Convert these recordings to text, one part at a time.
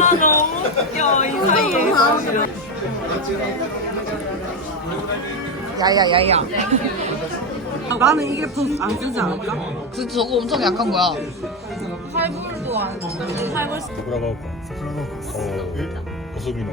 아 너무 웃겨 이 사이에. 야야야야. 나는 이게 붓안 쓰지 않을까? 근데 저거 엄청 약한 거야. 할볼도 안 할볼 스프 라바우카 어, 고소비노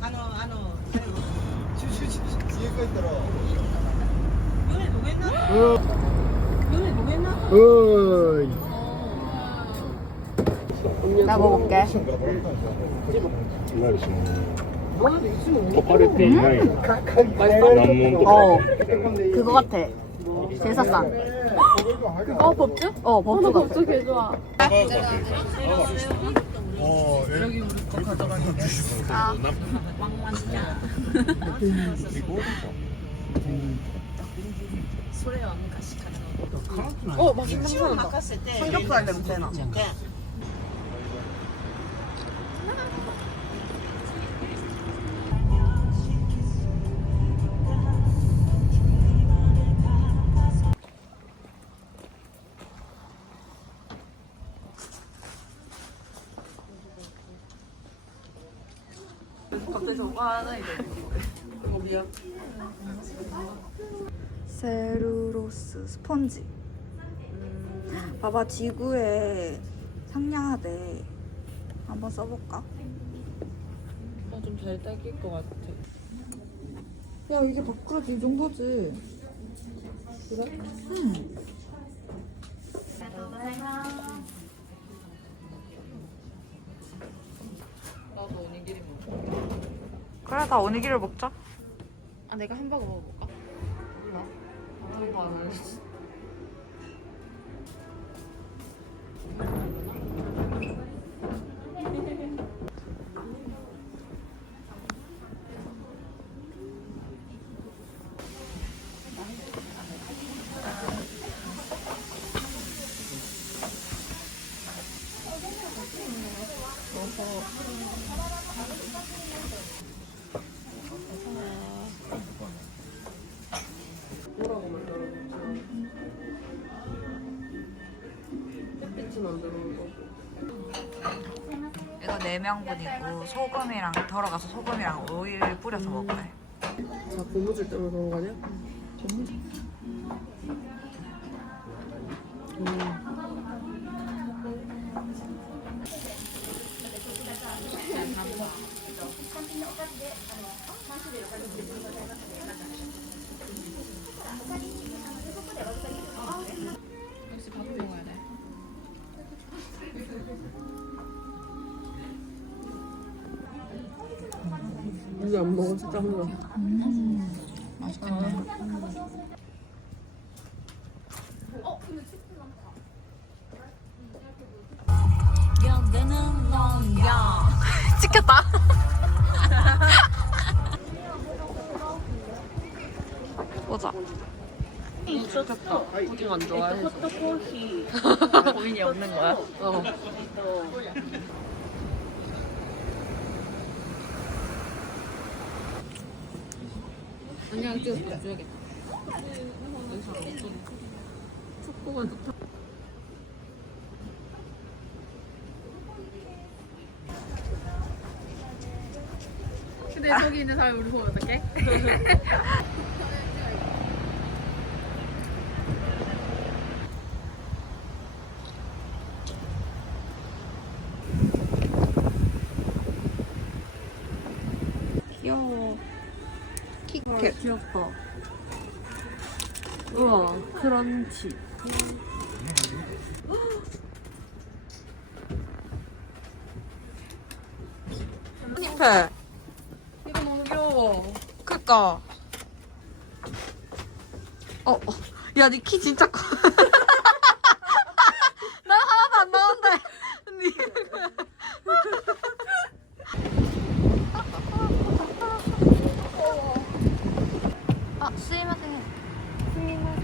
あのあの家帰ったら 요네 뭐겠나? 요네 뭐겠나? 나 먹어볼게. いわゆるその解かれていない難問とか 어. 그거 같아. 제사상. 어 법주? 어 법주 같아. 법주 개 좋아. ああえ여기 우리 거 가져가니까 어 맛있는 냄새 지금 난다. 바꿨을 때 삼겹살 냄새 나. 그냥 갑자기 저거 하나 이제. 어 미안. 셀루로스 스펀지. 봐봐 지구에 상냥하대. 한번 써볼까? 어좀잘 딸길 것 같아. 야 이게 밥그릇 이 정도지. 그래? 응. 나도 오니기리. 그래 나 오니기를 먹자. 아 내가 햄버거 먹어볼까? 아무도 안 해. 뭐라 4명분이고 소금이랑 덜어가서 소금이랑 오일 뿌려서 먹어요. 자 고무줄 때문에 그런 거 아니야? 역시 이제 안 먹어서 짱나. 맛있겠네. 찍혔다. 보자. 좋겠다. 푸딩 안 좋아해서. 고민이 없는 거야? 어. 안녕 찍어서 줘야겠다. 좋다. 근데 저기 있는 사람이 우리 보면 어떡해? 귀여워. 헐, 귀엽다. 우와, 크런치. 힙해. 이거 너무 귀여워. 그니까. 어, 어. 야, 니 키 진짜 커. 스미마셍. 스미마셍.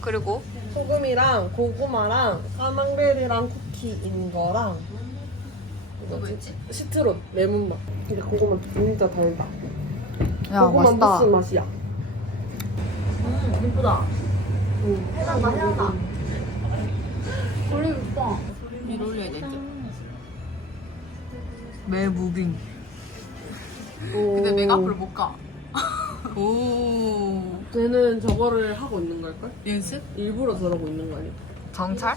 그리고 소금이랑 고구마랑 까망베리랑 쿠키인 거랑 뭐지? 시트롯 레몬맛 근데 고구마 진짜 달다 야 고구마 맛있다. 무슨 맛이야 이쁘다. 응. 해나다 해나다. 위로 올려야 되지. 매 무빙. 근데 내가 앞으로 못 가. 오. 쟤는 저거를 하고 있는 걸걸? 연습? 일부러 저러고 있는 거 아니야? 정찰?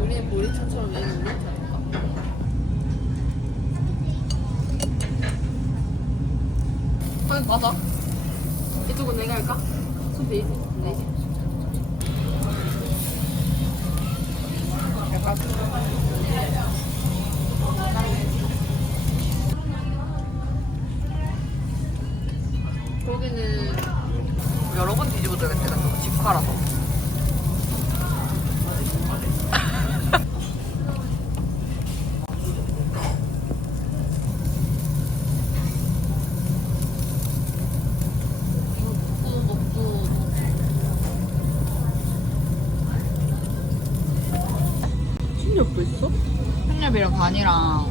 우리 보리차처럼 얘는 우리차니까 거기 맞아 이쪽은 내가 할까? 손 베이지 베이지 거기는 여러 번 뒤집어줘야겠다. 직화라서. 햇렵이랑 간이랑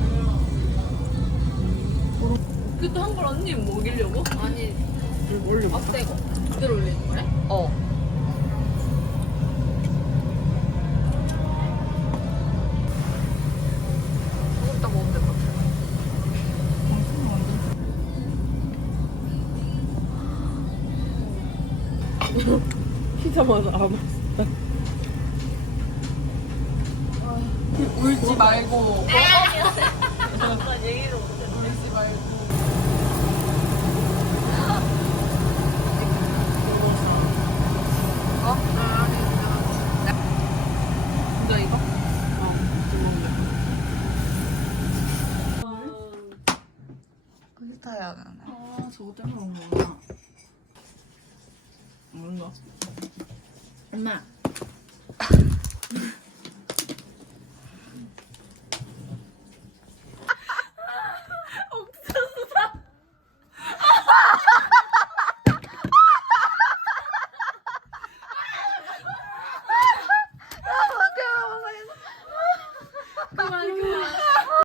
그때 한 걸 언니 먹이려고? 아니 올려. 앞대고 그대로 올리는 거래? 어. 소금 딱 먹으면 될 것 같아. 피자마자 안 왔어. 울지 말고 진짜 이거? 하네. 아 저거 때문에 그런 거구나? 엄마